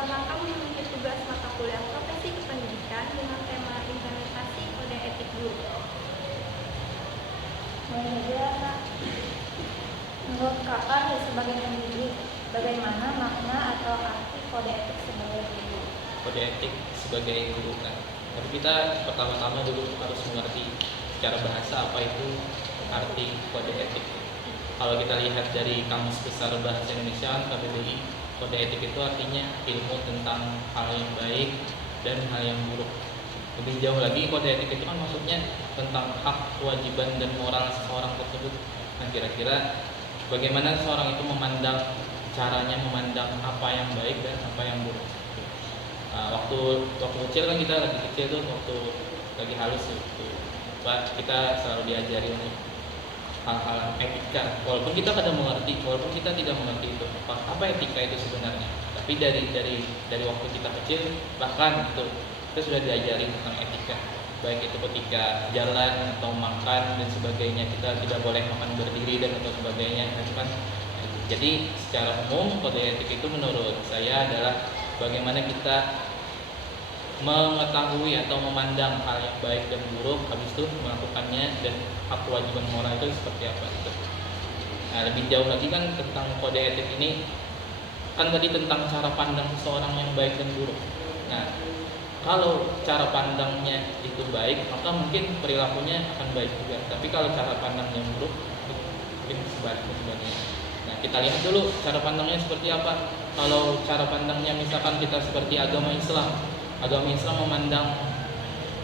dalam rangka memenuhi tugas mata kuliah profesi kependidikan dengan tema implementasi kode etik guru. Menurut kakak sebagai pendidik, bagaimana makna atau arti kode etik sebagai guru? Kode etik sebagai guru kan. Tapi kita pertama-tama dulu harus mengerti secara bahasa apa itu arti kode etik. Kalau kita lihat dari Kamus Besar Bahasa Indonesia KBBI, kode etik itu artinya ilmu tentang hal yang baik dan hal yang buruk. Lebih jauh lagi, kode etik itu kan maksudnya tentang hak, kewajiban, dan moral seseorang tersebut. Nah, kira-kira bagaimana seseorang itu caranya memandang apa yang baik dan apa yang buruk. Nah, waktu kecil kan kita lagi kecil tuh, waktu lagi halus itu, kita selalu diajari untuk hal-hal etika. Walaupun kita kadang mengerti, walaupun kita tidak mengerti itu apa etika itu sebenarnya. Tapi dari waktu kita kecil, bahkan itu kita sudah diajari tentang etika. Baik itu ketika jalan atau makan dan sebagainya, kita tidak boleh makan berdiri dan atau sebagainya, kan. Jadi secara umum kode etik itu menurut saya adalah bagaimana kita mengetahui atau memandang hal yang baik dan buruk, habis itu melakukannya, dan hak kewajiban moral itu seperti apa gitu. Nah, lebih jauh lagi kan tentang kode etik ini kan tadi tentang cara pandang seseorang yang baik dan buruk. Nah, kalau cara pandangnya itu baik, maka mungkin perilakunya akan baik juga. Tapi kalau cara pandangnya buruk, mungkin sebaliknya. Nah, kita lihat dulu cara pandangnya seperti apa. Kalau cara pandangnya misalkan kita seperti agama Islam memandang,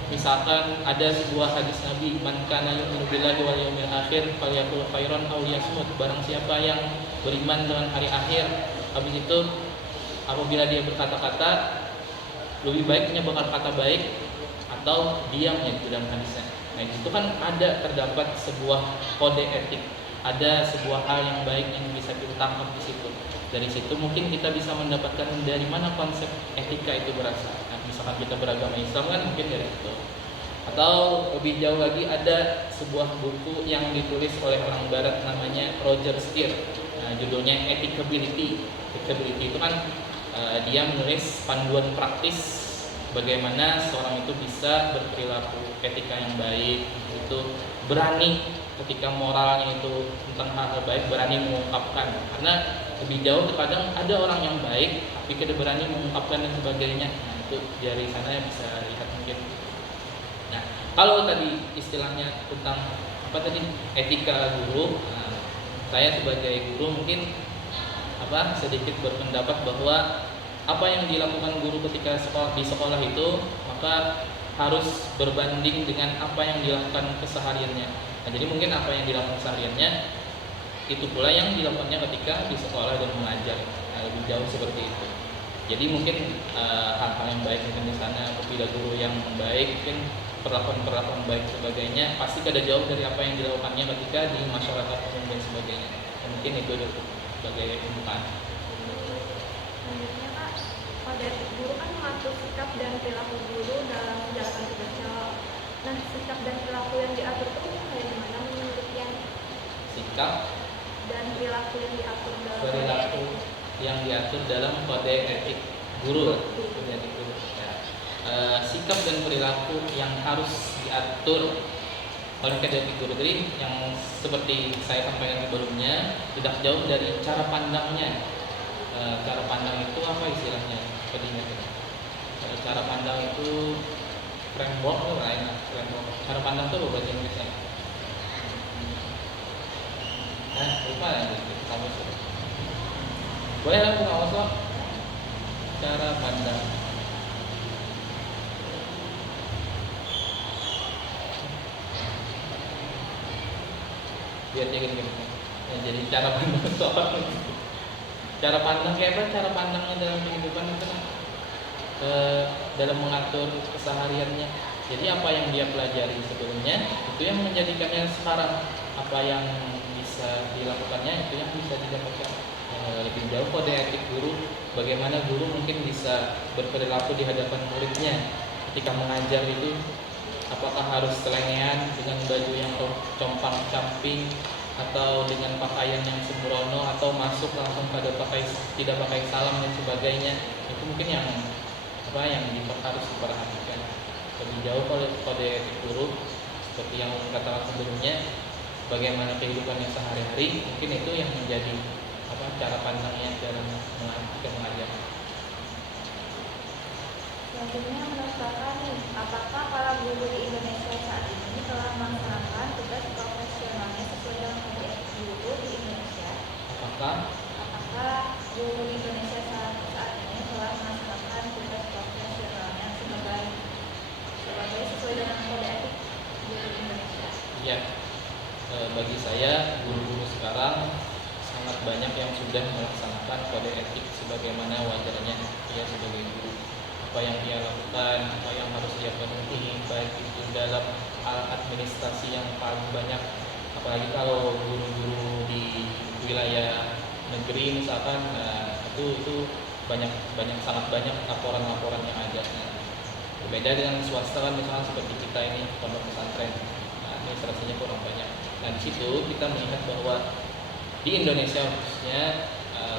misalkan ada sebuah hadis Nabi, man kana yu'minu billahi wal yawmil akhir falyaqul khairan aw liyasmut. Barang siapa yang beriman dengan hari akhir, habis itu apabila dia berkata-kata, lebih baiknya berkata baik atau diam, ya itu dalam hadisnya. Nah, itu kan terdapat sebuah kode etik, ada sebuah hal yang baik yang bisa kita tangkap di situ. Dari situ mungkin kita bisa mendapatkan dari mana konsep etika itu berasal. Nah, misalkan kita beragama Islam kan mungkin dari itu. Atau lebih jauh lagi, ada sebuah buku yang ditulis oleh orang Barat namanya Roger Stier. Nah, judulnya Ethicability. Ethicability itu kan dia menulis panduan praktis bagaimana seorang itu bisa berperilaku etika yang baik, itu berani ketika moralnya itu tentang hal baik, berani mengungkapkan. Karena lebih jauh terkadang ada orang yang baik tapi tidak berani mengungkapkan dan sebagainya. Nah, itu dari sana bisa lihat mungkin. Nah, kalau tadi istilahnya tentang apa tadi, etika guru, nah, saya sebagai guru mungkin sedikit berpendapat bahwa apa yang dilakukan guru ketika di sekolah itu maka harus berbanding dengan apa yang dilakukan kesehariannya. Nah, jadi mungkin apa yang dilakukan kesehariannya itu pula yang dilakukannya ketika di sekolah dan mengajar. Nah, lebih jauh seperti itu. Jadi mungkin hal-hal yang baik mungkin di sana, apabila guru yang baik, mungkin perlakuan baik sebagainya pasti kada jauh dari apa yang dilakukannya ketika di masyarakat umum dan sebagainya. Dan mungkin itu sebagai pembukaan. Selanjutnya Kak, kode etik guru kan mengatur sikap dan perilaku guru dalam menjalankan tugasnya. Nah, sikap dan perilaku yang diatur itu kayak gimana menurut yang sikap dan perilaku yang diatur dalam perilaku yang diatur dalam kode etik guru. Kode etik guru. Ya. Sikap dan perilaku yang harus diatur oleh kode etik guru tadi yang seperti saya sampaikan sebelumnya tidak jauh dari cara pandangnya. Cara pandang itu apa istilahnya? Cara pandang itu framework lain. Cara pandang itu bahasa Inggrisnya. Lupa ya kamu. Boleh lah buka WhatsApp. Cara pandang. Biar dia gini. Ya, jadi cara pandang itu apa? Cara pandang kayak apa? Cara pandangnya dalam kehidupan itu kan dalam mengatur kesehariannya. Jadi apa yang dia pelajari sebelumnya itu yang menjadikannya sekarang. Apa yang bisa dilakukannya itu yang bisa didapatkan. Lebih jauh kode etik guru, bagaimana guru mungkin bisa berperilaku di hadapan muridnya ketika mengajar itu. Apakah harus selengean dengan baju yang compang-camping atau dengan pakaian yang sembrono atau masuk langsung pada tidak pakai salam dan sebagainya, itu mungkin yang harus diperhatikan lebih jauh. Kalau kode etik guru seperti yang katakan sebelumnya, bagaimana kehidupannya sehari-hari, mungkin itu yang menjadi cara pandangnya dalam mengajar. Selanjutnya menurut Kakak nih, apakah para guru di Indonesia saat ini telah melaksanakan tugas profesionalnya sesuai dengan kode etik guru di Indonesia? Apakah guru di Indonesia saat ini telah melaksanakan tugas profesionalnya sebagai sesuai dengan kode etik guru di Indonesia? Ya, bagi saya guru-guru sekarang sangat banyak yang sudah melaksanakan kode etik sebagaimana wajarnya dia sebagai guru. Apa yang dia lakukan, apa yang harus dia penuhi, baik itu dalam administrasi yang paling banyak, apalagi kalau guru-guru di wilayah negeri misalkan, itu sangat banyak laporan-laporan yang ada. Berbeda dengan swasta kan, misalnya seperti kita ini pondok pesantren, administrasinya kurang banyak. Nah, di situ kita melihat bahwa di Indonesia khususnya,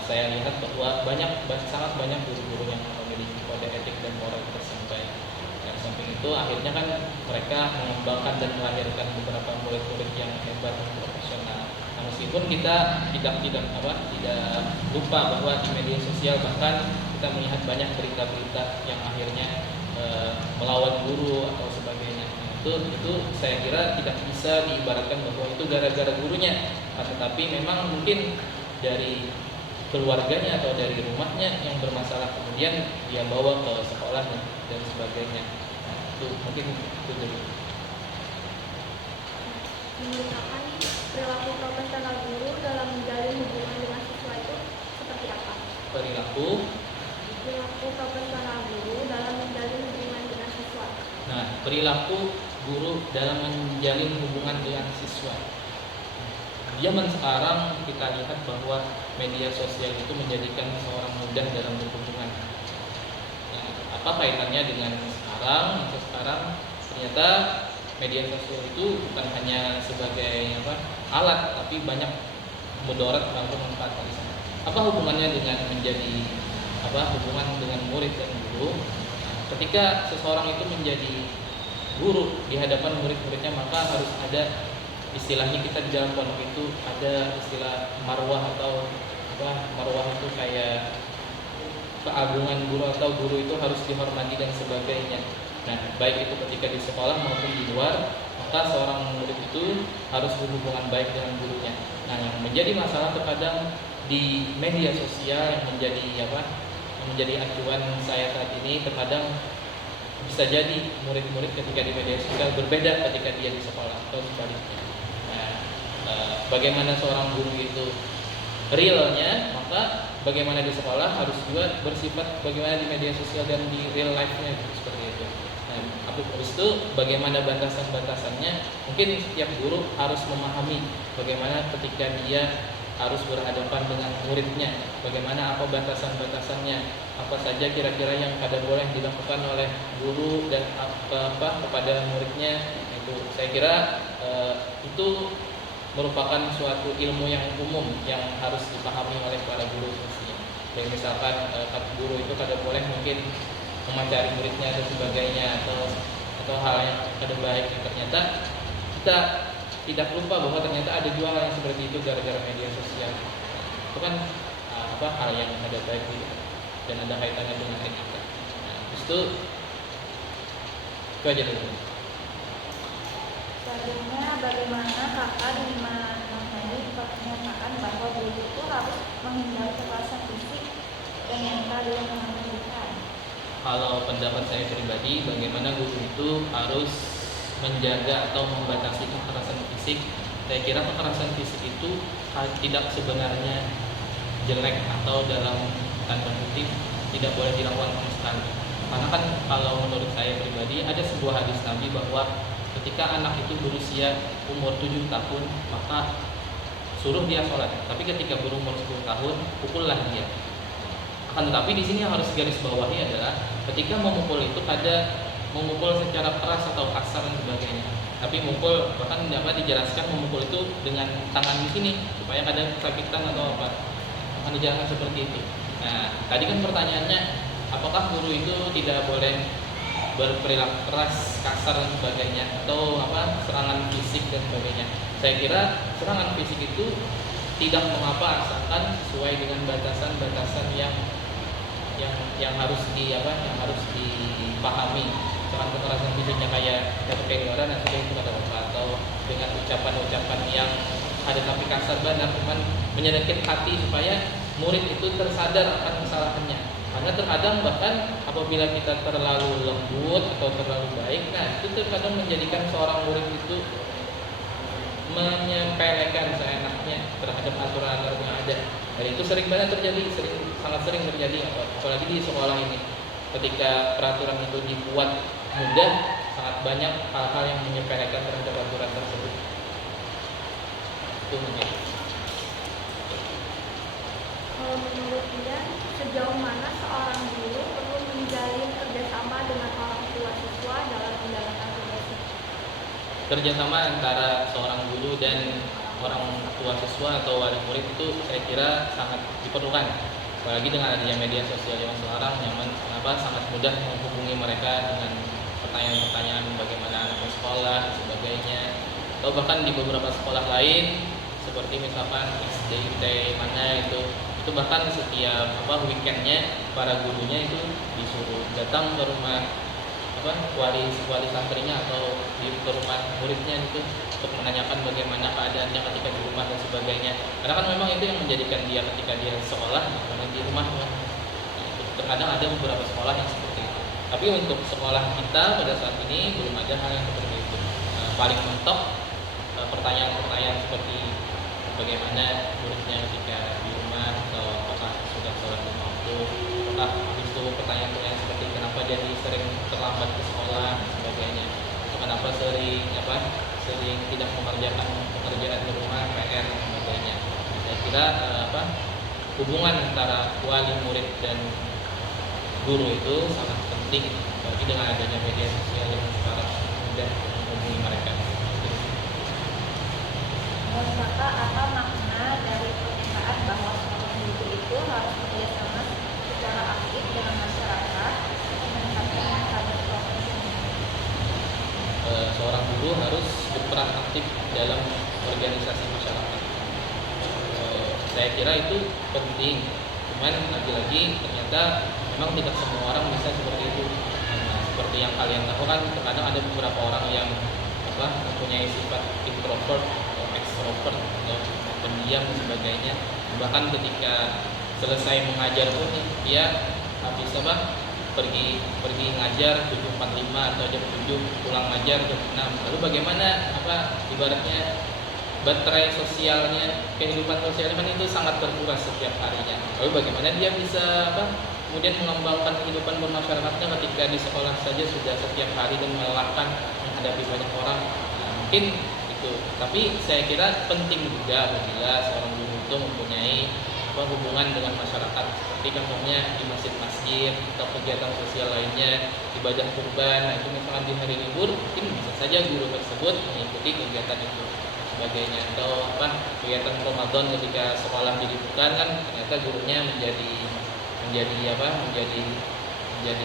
saya lihat bahwa sangat banyak guru-guru yang memiliki kode etik dan moralitas yang baik. Dan samping itu akhirnya kan mereka mengembangkan dan melahirkan beberapa murid-murid yang hebat dan profesional. Nah, meskipun kita tidak lupa bahwa di media sosial bahkan kita melihat banyak berita-berita yang akhirnya melawan guru atau sebagainya. Itu saya kira tidak bisa diibaratkan bahwa itu gara-gara gurunya, tetapi memang mungkin dari keluarganya atau dari rumahnya yang bermasalah, kemudian dia bawa ke sekolah dan sebagainya. Nah, itu mungkin itu dulu. Menurut Kakak nih, perilaku profesional guru dalam menjalin hubungan dengan siswa itu seperti apa? Perilaku profesional guru dalam menjalin hubungan dengan siswa. Nah, perilaku guru dalam menjalin hubungan dengan siswa. Zaman sekarang kita lihat bahwa media sosial itu menjadikan seorang mudah dalam berhubungan. Nah, apa kaitannya dengan masa sekarang? Ternyata media sosial itu bukan hanya sebagai alat, tapi banyak mudarat atau manfaat di sana. Apa hubungannya dengan hubungan dengan murid dan guru? Ketika seseorang itu menjadi guru di hadapan murid-muridnya, maka harus ada istilahnya, kita di dalam pondok itu ada istilah marwah atau marwah itu kayak keagungan guru atau guru itu harus dihormati dan sebagainya. Nah, baik itu ketika di sekolah maupun di luar, maka seorang murid itu harus berhubungan baik dengan gurunya. Nah, yang menjadi masalah terkadang di media sosial yang menjadi acuan saya saat ini, terkadang bisa jadi murid-murid ketika di media sosial berbeda ketika dia di sekolah atau sebaliknya. Bagaimana seorang guru itu realnya, maka bagaimana di sekolah harus juga bersifat bagaimana di media sosial dan di real life-nya, seperti itu. Nah, habis itu bagaimana batasan-batasannya, mungkin setiap guru harus memahami bagaimana ketika dia harus berhadapan dengan muridnya, bagaimana apa batasan-batasannya, apa saja kira-kira yang kada boleh dilakukan oleh guru dan kepada muridnya. Itu saya kira itu merupakan suatu ilmu yang umum yang harus dipahami oleh para guru khususnya. Jadi misalkan guru itu kada boleh mungkin memacari muridnya dan sebagainya, atau hal yang kada baik. Ternyata kita tidak lupa bahwa ternyata ada dua hal yang seperti itu gara-gara media sosial. Itu kan hal yang ada baik dan ada kaitannya dengan etika. Nah, itu aja dulu. Selanjutnya, bagaimana Kakak memaknai pernyataan bahwa guru itu harus menghindari kekerasan fisik dan mental dalam pendidikan? Kalau pendapat saya pribadi, bagaimana guru itu harus menjaga atau membatasi kekerasan fisik. Saya kira kekerasan fisik itu tidak sebenarnya jelek atau dalam tanda kutip tidak boleh dilakukan sama sekali. Karena kan kalau menurut saya pribadi ada sebuah hadis Nabi bahwa ketika anak itu berusia umur 7 tahun maka suruh dia sholat. Tapi ketika berumur 10 tahun pukullah dia. Akan tetapi di sini yang harus garis bawahi adalah ketika memukul itu ada memukul secara keras atau kasar dan sebagainya. tapi mukul, bahkan dapat dijelaskan memukul itu dengan tangan di sini supaya kadang kesakitan atau apa, akan dijelaskan seperti itu. Nah, tadi kan pertanyaannya, apakah guru itu tidak boleh berperilaku keras, kasar dan sebagainya, atau apa, serangan fisik dan sebagainya? Saya kira serangan fisik itu tidak mengapa asalkan sesuai dengan batasan-batasan yang harus yang harus dipahami. Serangan kekerasan fisiknya kayak keluaran dan sebagainya itu kata bapak, atau dengan ucapan-ucapan yang ada tapi kasar benar, cuman menyedikit hati supaya murid itu tersadar akan kesalahannya. Karena terkadang bahkan apabila kita terlalu lembut atau terlalu baik, nah itu terkadang menjadikan seorang murid itu menyepelekan seenaknya terhadap aturan-aturan yang ada. Dan itu sering banget terjadi, sangat sering terjadi, apalagi di sekolah ini. Ketika peraturan itu dibuat mudah, sangat banyak hal-hal yang menyepelekan terhadap aturan tersebut. Itu mungkin. Menurut dia, sejauh mana seorang guru perlu menjalin kerjasama dengan orang tua siswa dalam menjalankan tugasnya? Kerjasama antara seorang guru dan orang tua siswa atau wali murid itu saya kira sangat diperlukan, apalagi dengan adanya media sosial yang sekarang nyaman, sangat mudah menghubungi mereka dengan pertanyaan-pertanyaan bagaimana anaknya sekolah dan sebagainya, atau bahkan di beberapa sekolah lain seperti misalkan SDIT mana itu bahkan setiap weekendnya para gurunya itu disuruh datang ke rumah wali santrinya atau ke rumah muridnya itu untuk menanyakan bagaimana keadaannya ketika di rumah dan sebagainya. Karena kan memang itu yang menjadikan dia ketika dia sekolah karena di rumah kan. Terkadang ada beberapa sekolah yang seperti itu. Tapi untuk sekolah kita pada saat ini belum ada hal yang seperti itu. Paling mentok pertanyaan-pertanyaan seperti bagaimana muridnya ketika di rumah, atau apakah sudah sholat lima waktu, apakah itu pertanyaan-pertanyaan seperti kenapa jadi sering terlambat ke sekolah dan sebagainya, atau kenapa sering tidak mengerjakan pekerjaan di rumah, PR dan sebagainya. Saya kira hubungan antara wali murid dan guru itu sangat penting, bagi dengan adanya media sosial yang sekarang mudah menghubungi mereka. Menurut Bapak, apa makna dari pernyataan bahwa seorang guru itu harus bekerjasama secara aktif dengan masyarakat untuk meningkatkan mental profesional? Seorang guru harus berperan aktif dalam organisasi masyarakat. Saya kira itu penting. Cuman lagi-lagi ternyata memang tidak semua orang bisa seperti itu. Nah, seperti yang kalian tahu kan, terkadang ada beberapa orang yang mempunyai sifat introvert atau extrovert atau pendiam dan sebagainya. Bahkan ketika selesai mengajar pun dia habis pergi ngajar 7.45 atau jam 7, pulang ngajar jam 6. Lalu bagaimana ibaratnya baterai sosialnya, kehidupan sosialnya kan itu sangat terkuras setiap harinya. Lalu bagaimana dia bisa kemudian mengembangkan kehidupan bermasyarakatnya ketika di sekolah saja sudah setiap hari dan melelahkan menghadapi banyak orang. Nah, mungkin itu. Tapi saya kira penting juga apabila seorang guru itu mempunyai hubungan dengan masyarakat, seperti contohnya di masjid-masjid atau kegiatan sosial lainnya, ibadah kurban. Nah, itu misalkan di hari libur mungkin bisa saja guru tersebut mengikuti kegiatan itu sebagainya, atau kegiatan Ramadan ketika sekolah diliburkan kan ternyata gurunya menjadi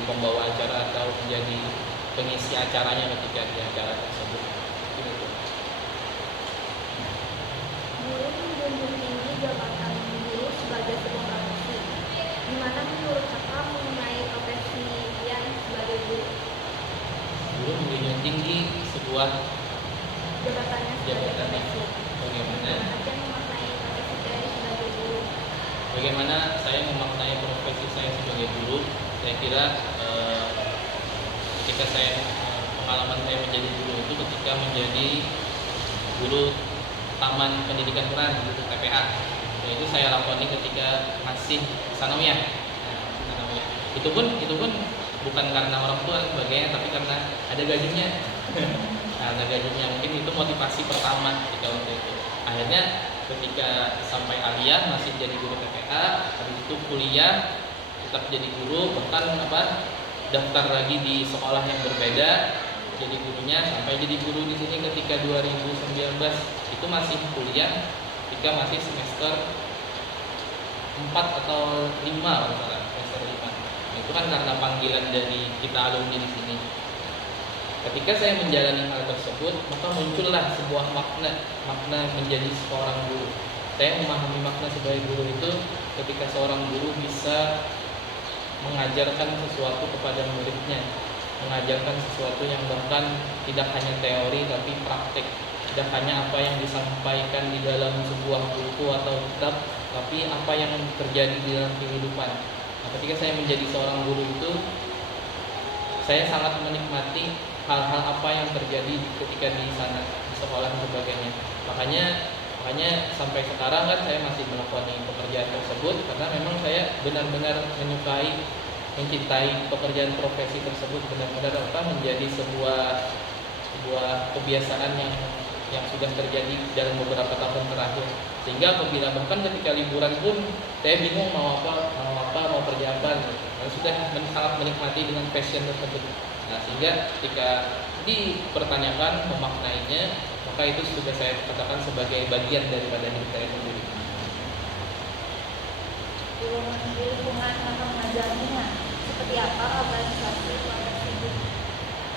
pembawa acara atau menjadi pengisi acaranya ketika di acara tersebut. Gitu. Guru menjunjung tinggi jabatan guru sebagai sebuah profesi. Gimana menurut Kakak mengenai profesi yang sebagai guru? Guru menjunjung tinggi sebuah Jabatannya sebagai profesi. Bagaimana? Aja memaknai profesi saya sebagai guru. Bagaimana saya memaknai profesi saya sebagai guru? Saya kira ketika pengalaman saya menjadi guru itu ketika menjadi guru Taman Pendidikan Quran guru TPA. Itu saya lakoni ketika masih sanawiyah. Itu pun bukan karena orang tua sebagainya, tapi karena ada gajinya. Ada gajinya, mungkin itu motivasi pertama ketika waktu itu. Akhirnya ketika sampai aliyah masih jadi guru TPA, habis itu kuliah tetap jadi guru, bahkan daftar lagi di sekolah yang berbeda, jadi gurunya sampai jadi guru di sini ketika 2019 itu masih kuliah, ketika masih semester 4 atau 5 kalau nggak salah, semester 5. Nah, itu kan karena panggilan dari kita alumni di sini. Ketika saya menjalani hal tersebut, maka muncullah sebuah makna menjadi seorang guru. Saya memahami makna sebagai guru itu ketika seorang guru bisa mengajarkan sesuatu kepada muridnya, mengajarkan sesuatu yang bahkan tidak hanya teori tapi praktik, tidak hanya apa yang disampaikan di dalam sebuah buku atau kitab, tapi apa yang terjadi di dalam kehidupan. Nah, ketika saya menjadi seorang guru itu, saya sangat menikmati hal-hal apa yang terjadi ketika di sana, di sekolah dan sebagainya. Makanya sampai sekarang kan saya masih melakoni pekerjaan tersebut karena memang saya benar-benar menyukai, mencintai pekerjaan profesi tersebut, benar-benar menjadi sebuah kebiasaan yang sudah terjadi dalam beberapa tahun terakhir. Sehingga apabila bahkan ketika liburan pun saya bingung mau kerja apa, saya sudah sangat menikmati dengan passion tersebut. Nah, sehingga ketika dipertanyakan memaknainya, maka itu sudah saya katakan sebagai bagian daripada diri saya sendiri. Di lingkungan mata mengajarnya, seperti apa organisasi profesi guru?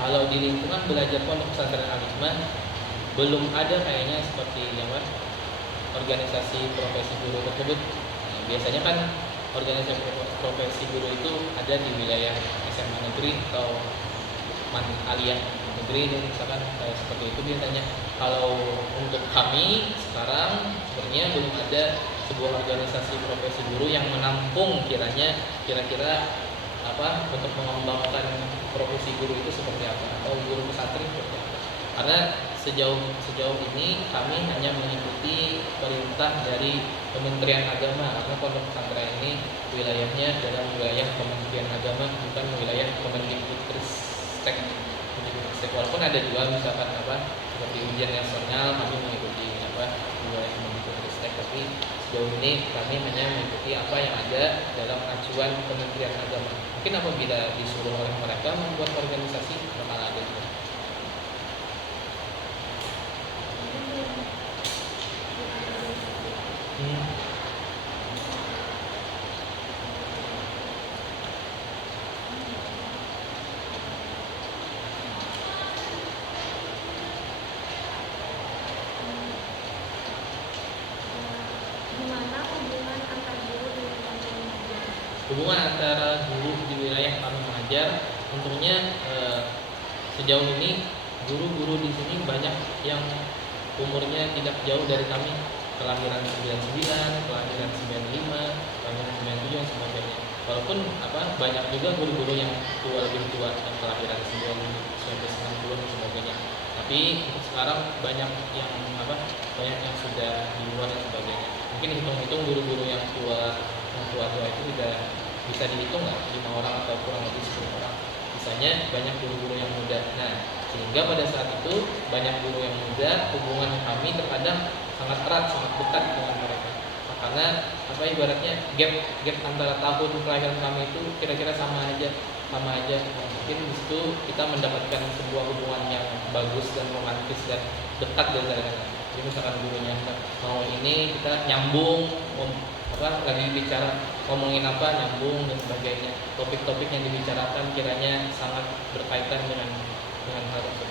Kalau di lingkungan belajar pondok pesantren Al-Hikmah belum ada kayaknya seperti organisasi profesi guru tersebut. Nah, biasanya kan organisasi profesi guru itu ada di wilayah SMA negeri atau aliyah negeri, misalkan seperti itu biasanya. Kalau untuk kami sekarang sebenarnya belum ada sebuah organisasi profesi guru yang menampung kira-kira untuk mengembangkan profesi guru itu seperti apa, atau guru pesantren seperti apa. Karena sejauh ini kami hanya mengikuti perintah dari Kementerian Agama, karena pondok pesantren ini wilayahnya dalam wilayah Kementerian Agama, bukan wilayah Kemendikbudristek. Walaupun ada juga misalkan seperti ujian nasional kami mengikuti wilayah Kemendikbudristek, tapi sejauh ini kami hanya mengikuti apa yang ada dalam acuan Kementerian Agama. Mungkin apabila disuruh oleh mereka membuat organisasi bakal ada juga. Gimana hubungan antar guru di lingkungan mengajar? Hubungan antara guru di wilayah kami mengajar, tentunya sejauh ini guru-guru di sini banyak yang umurnya tidak jauh dari kami, kelahiran 99, kelahiran 95, kelahiran 97 dan sebagainya. Walaupun banyak juga guru-guru yang lebih tua, yang kelahiran 1990 dan sebagainya. Tapi untuk sekarang banyak yang sudah di luar dan sebagainya. Mungkin hitung-hitung guru-guru yang tua itu sudah bisa dihitung nggak, 5 orang atau kurang lebih 10 orang. Sisanya banyak guru-guru yang muda. Nah, sehingga pada saat itu banyak guru yang muda, hubungan kami terkadang sangat erat, sangat dekat dengan mereka. Nah, karena ibaratnya gap antara tahun kelahiran kami itu kira-kira sama aja. Nah, mungkin di situ kita mendapatkan sebuah hubungan yang bagus dan romantis dan dekat dari mereka. Jadi misalkan gurunya mau ini, kita nyambung, lagi bicara ngomongin nyambung dan sebagainya. Topik-topik yang dibicarakan kiranya sangat berkaitan dengan hal tersebut.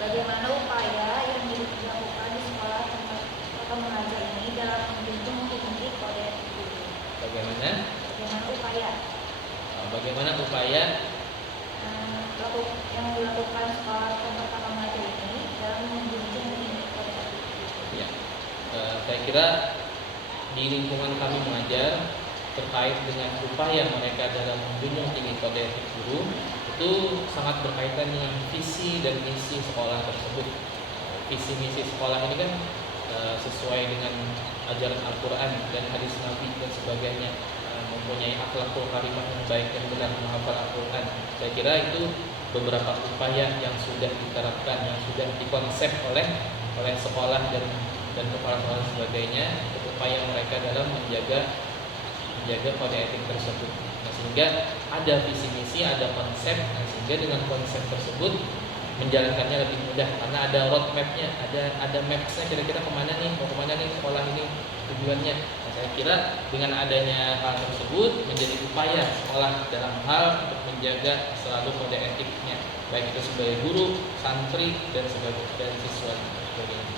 Bagaimana upaya yang dilakukan di sekolah tempat Kakak mengajar ini dalam menjunjung tinggi kode etik guru? Bagaimana upaya yang dilakukan sekolah tempat Kakak mengajar ini dalam menjunjung tinggi kode etik guru? Ya, saya kira di lingkungan kami mengajar terkait dengan upaya mereka dalam menjunjung tinggi kode etik guru itu sangat berkaitan dengan visi dan misi sekolah tersebut. Visi misi sekolah ini kan sesuai dengan ajaran Al-Quran dan hadis Nabi dan sebagainya, mempunyai akhlakul karimah yang baik dan benar, menghafal Al-Quran. Saya kira itu beberapa upaya yang sudah diterapkan, yang sudah dikonsep oleh sekolah dan kepala sekolah dan sebagainya, upaya mereka dalam menjaga kode etik tersebut. Nah, sehingga ada visi misi, ada konsep, nah, sehingga dengan konsep tersebut menjalankannya lebih mudah karena ada roadmapnya, ada mapsnya kira-kira kemana nih, mau kemana nih sekolah ini tujuannya. Nah, saya kira dengan adanya hal tersebut menjadi upaya sekolah dalam hal untuk menjaga selalu kode etiknya, baik itu sebagai guru, santri dan dan siswa sebagainya.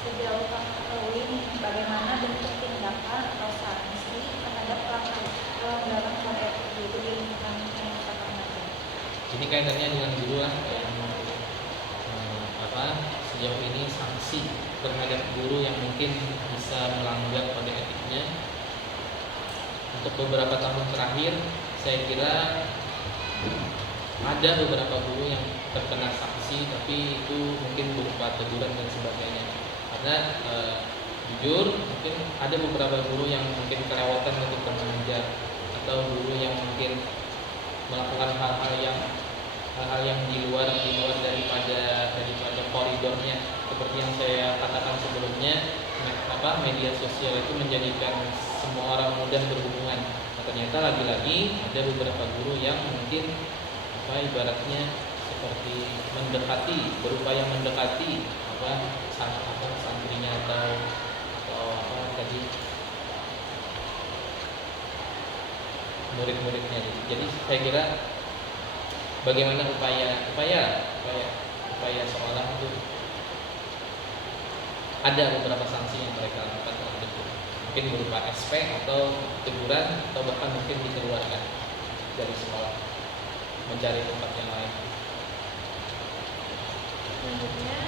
Sejauh kamu ketahui nih, bagaimana bentuk tindakan atau sanksi terhadap pelanggaran kode etik guru di lingkungan yang kita mengajar? Jadi kaitannya dengan guru lah yang sejauh ini sanksi terhadap guru yang mungkin bisa melanggar kode etiknya. Untuk beberapa tahun terakhir saya kira ada beberapa guru yang terkena sanksi, tapi itu mungkin berupa teguran dan sebagainya. Karena jujur mungkin ada beberapa guru yang mungkin kelewatan ketika mengajar, atau guru yang mungkin melakukan hal-hal yang di luar daripada koridornya. Seperti yang saya katakan sebelumnya, media sosial itu menjadikan semua orang mudah berhubungan. Nah, ternyata lagi-lagi ada beberapa guru yang mungkin ibaratnya seperti berupaya mendekati santrinya atau murid-muridnya. Jadi saya kira bagaimana upaya sekolah itu ada beberapa sanksi yang mereka lakukan terhadap guru, mungkin berupa SP atau teguran, atau bahkan mungkin dikeluarkan dari sekolah, mencari tempat yang lain. Selanjutnya,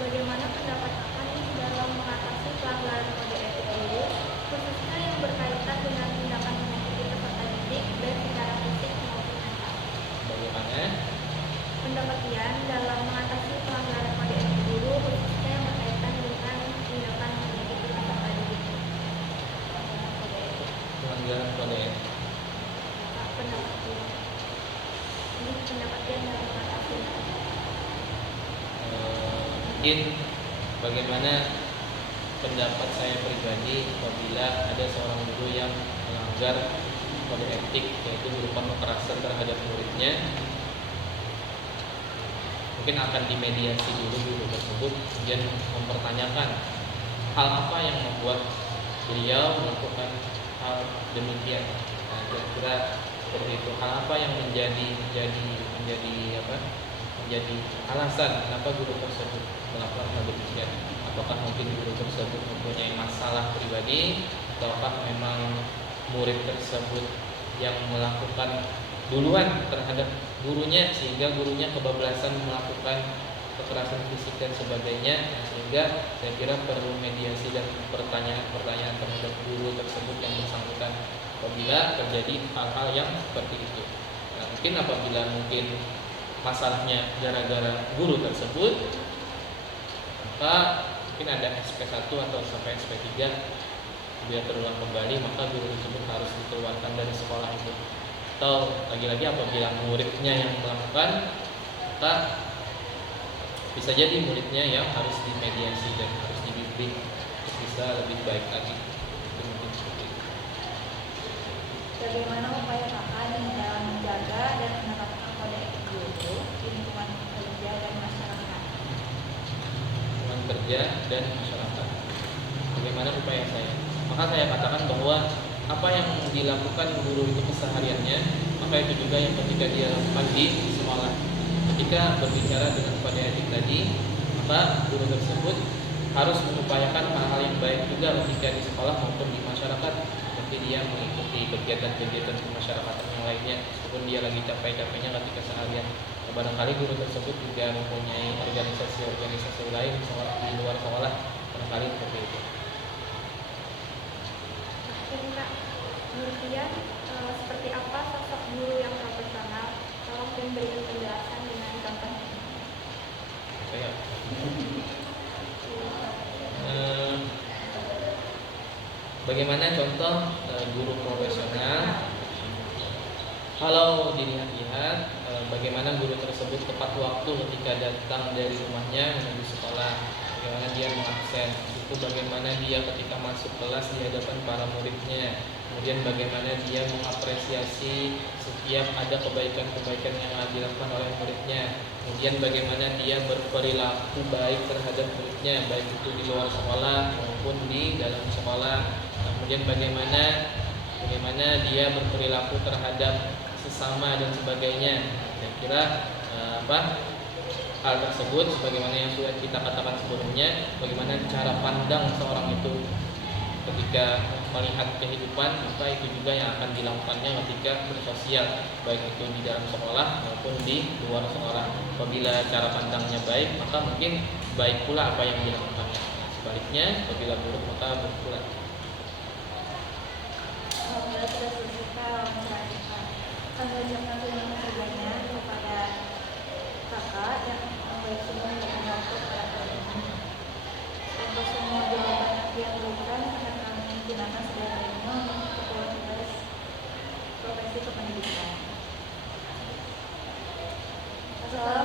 bagaimana pendapat Kakak dalam mengatasi pelanggaran kode etik guru, khususnya yang berkaitan dengan tindakan menyakiti peserta didik baik secara fisik maupun mental? Bagaimana pendapat Ian dalam mengatasi pelanggaran kode etik guru, khususnya yang berkaitan dengan tindakan menyakiti peserta didik? pelanggaran kode etik? Pendapat Ian. Ini pendapat Ian dalam mengatasinya. Mungkin bagaimana pendapat saya pribadi apabila ada seorang guru yang melanggar kode etik, yaitu berupa kekerasan terhadap muridnya, mungkin akan dimediasi dulu guru tersebut, kemudian mempertanyakan hal apa yang membuat beliau melakukan hal demikian. Nah, kira-kira seperti itu, hal apa yang menjadi alasan kenapa guru tersebut melakukan hal demikian. Apakah mungkin guru tersebut mempunyai masalah pribadi, ataukah memang murid tersebut yang melakukan duluan terhadap gurunya sehingga gurunya kebablasan melakukan kekerasan fisik dan sebagainya. Nah, sehingga saya kira perlu mediasi dan pertanyaan-pertanyaan terhadap guru tersebut yang bersangkutan apabila terjadi hal-hal yang seperti itu. Nah, mungkin apabila masalahnya gara-gara guru tersebut, maka mungkin ada SP1 atau sampai SP3 biar terulang kembali, maka guru tersebut harus dikeluarkan dari sekolah itu. Atau lagi-lagi apabila muridnya yang melakukan, maka bisa jadi muridnya yang harus dimediasi dan harus dibimbing untuk bisa lebih baik lagi. Itu mungkin seperti itu. Bagaimana upaya Kakak dalam menjaga dan menerapkan kode etik guru di lingkungan kerja dan masyarakat? Lingkungan kerja dan masyarakat. Bagaimana upaya saya? Maka saya katakan bahwa apa yang dilakukan guru itu kesehariannya, maka itu juga yang ketika dia lakukan di sekolah. Ketika berbicara dengan kode etik tadi, maka guru tersebut harus mengupayakan hal-hal yang baik juga ketika di sekolah maupun di masyarakat, seperti dia mengikuti kegiatan-kegiatan kemasyarakatan yang lainnya, meskipun dia lagi capek-capeknya ketika seharian. Barangkali guru tersebut juga mempunyai organisasi-organisasi lain di luar sekolah, barangkali seperti itu. Jadi Kak, menurut Ian, seperti apa sosok guru yang profesional? Tolong berikan penjelasan dengan contoh. Saya bagaimana contoh guru profesional? Kalau dilihat-lihat bagaimana guru tersebut tepat waktu ketika datang dari rumahnya menuju sekolah, bagaimana bagaimana dia mengabsen, itu bagaimana dia ketika masuk kelas di hadapan para muridnya, kemudian bagaimana dia mengapresiasi setiap ada kebaikan-kebaikan yang dilakukan oleh muridnya, kemudian bagaimana dia berperilaku baik terhadap muridnya, baik itu di luar sekolah maupun di dalam sekolah, kemudian bagaimana dia berperilaku terhadap sesama dan sebagainya. Saya kira hal tersebut sebagaimana yang sudah kita katakan sebelumnya, bagaimana cara pandang seorang itu ketika melihat kehidupan, maka itu juga yang akan dilakukannya ketika bersosial, baik itu di dalam sekolah maupun di luar sekolah. Apabila cara pandangnya baik, maka mungkin baik pula apa yang dilakukannya. Sebaliknya, apabila buruk maka buruk pula. Apabila sudah selesai wawancara kita, kami ucapkan terima kasih banyak kepada kakak yang membaik semua yang untuk para penonton. Untuk semua jawaban yang diberikan akan kami gunakan sebagai ilmu untuk keperluan tugas profesi kependidikan. Assalamualaikum